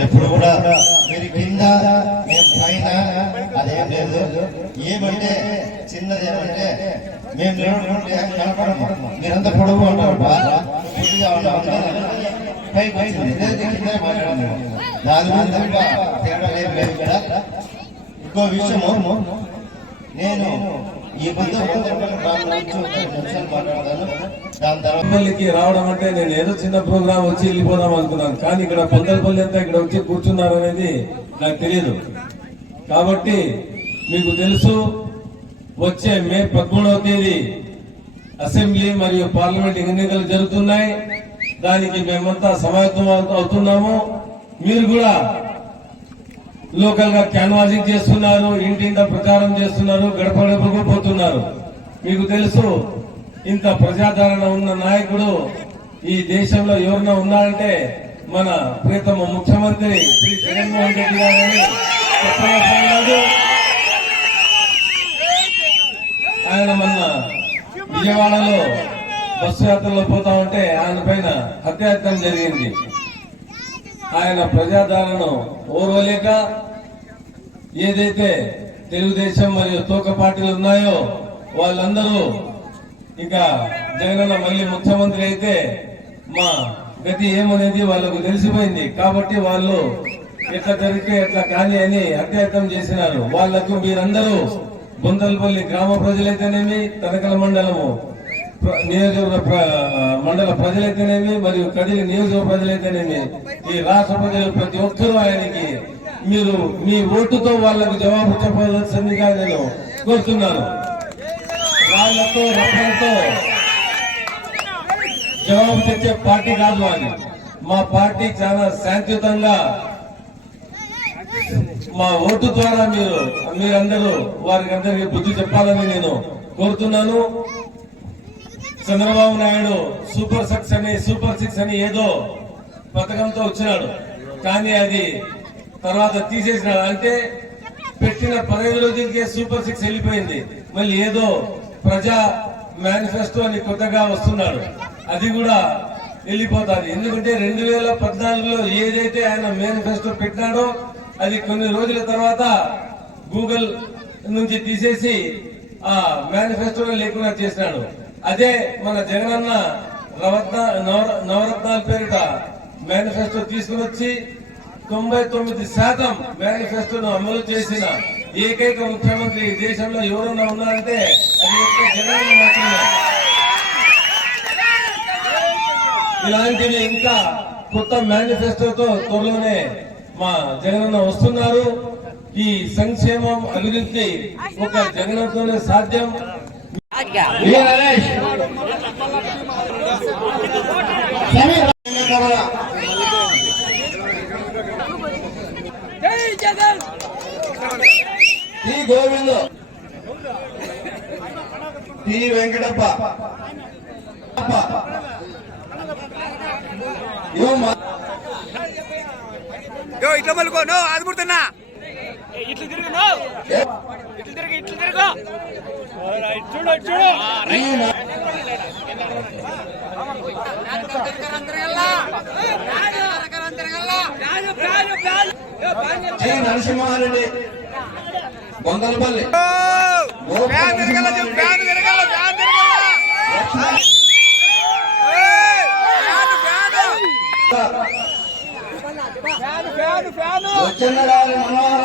ఎప్పుడు కూడా మీరు కింద మేము పైన అదేం లేదు. ఏమంటే చిన్నది ఏమంటే మేము నిలబడుకుంటే కనపడము. మీరంతా పొడవు ఉంటారు బాగా పైకి దాని మీద ఇంకో విషయము. నేను ఈ మాట్లాడతాను దాని తర్వాత రావడం అంటే నేను ఏదో చిన్న ప్రోగ్రామ్ వచ్చి వెళ్ళిపోదాం అనుకున్నాను. కానీ ఇక్కడ పెద్దపల్లి అంతా ఇక్కడ వచ్చి కూర్చున్నారు అనేది నాకు తెలియదు. కాబట్టి మీకు తెలుసు వచ్చే మే పదమూడవ తేదీ అసెంబ్లీ మరియు పార్లమెంట్ ఎన్నికలు జరుగుతున్నాయి. దానికి మేమంతా సమాయత్తం అవుతు- అవుతున్నాము. మీరు కూడా లోకల్గా క్యాన్వాసింగ్ చేస్తున్నారు ఇంటింట ప్రచారం చేస్తున్నారు గడప గడపకు పోతున్నారు. మీకు తెలుసు ఇంత ప్రజాదరణ ఉన్న నాయకుడు ఈ దేశంలో ఎవరైనా ఉన్నారంటే మన ప్రీతమ ముఖ్యమంత్రి శ్రీ జగన్మోహన్ రెడ్డి గారని ఆయన మొన్న విజయవాడలో బస్సు యాత్రలో పోతా ఉంటే ఆయన పైన హత్యాయత్నం జరిగింది. ఆయన ప్రజాదరణను ఓర్వలేక ఏదైతే తెలుగుదేశం మరియు తోక పార్టీలు ఉన్నాయో వాళ్ళందరూ ఇంకా జగనన్న మళ్ళీ ముఖ్యమంత్రి అయితే మా గతి ఏమనేది వాళ్ళకు తెలిసిపోయింది. కాబట్టి వాళ్ళు ఎట్లా జరిగితే ఎట్లా కానీ అని అత్యర్థం చేసినారు. వాళ్ళకు మీరందరూ బొందలపల్లి గ్రామ ప్రజలైతేనేమి తనకల మండలము. నియోజకవర్గ మండల ప్రజలైతేనేమి మరియు కదిలి నియోజకవర్గ ప్రజలైతేనేమి ఈ రాష్ట్ర ప్రజలు ప్రతి ఒక్కరూ ఆయనకి మీరు మీ ఓటుతో వాళ్ళకు జవాబు చెప్పవలసిందిగా నేను కోరుతున్నాను. వాళ్ళతో రఫలతో జవాబు తెచ్చే పార్టీ కాదు అని మా పార్టీ చాలా శాంతియుతంగా మా ఓటు ద్వారా మీరు మీరందరూ వారికి అందరికీ బుద్ధి చెప్పాలని నేను కోరుతున్నాను. చంద్రబాబు నాయుడు సూపర్ సిక్స్ అని సూపర్ సిక్స్ అని ఏదో పథకంతో వచ్చినాడు. కానీ అది తర్వాత తీసేసినాడు. అంటే పెట్టిన పదహైదు రోజులకే సూపర్ సిక్స్ వెళ్ళిపోయింది. మళ్ళీ ఏదో ప్రజా మేనిఫెస్టో అని కొత్తగా వస్తున్నాడు. అది కూడా వెళ్ళిపోతుంది. ఎందుకంటే రెండు వేల పద్నాలుగులో ఏదైతే ఆయన మేనిఫెస్టో పెట్టినాడో అది కొన్ని రోజుల తర్వాత గూగుల్ నుంచి తీసేసి ఆ మేనిఫెస్టోలో లేకుండా చేసినాడు. అదే మన జగనన్న రవత్న నవరత్నాల పేరిట మేనిఫెస్టో తీసుకుని వచ్చి తొంభై తొమ్మిది శాతం మేనిఫెస్టోను అమలు చేసిన ఏకైక ముఖ్యమంత్రి దేశంలో ఎవరన్నా ఉన్నారంటే అది ఒక్క జగన్ మాత్రమే. ఇలాంటివి ఇంకా కొత్త మేనిఫెస్టోతో త్వరలోనే మా జగనన్న వస్తున్నారు. ఈ సంక్షేమం అభివృద్ధి ఒక జగనన్నతోనే సాధ్యం. టి గోవింద్. టి వెంకటప్ప. ఇట్లా మలుకో నో అది ముడుతున్నా ఇట్లు తిరుగు నో. ఇట్లు తిరుగు ఇట్లు తిరుగు. జి నరసింహారెడ్డి బొందలపల్లి వచ్చన్నగారి మనోహర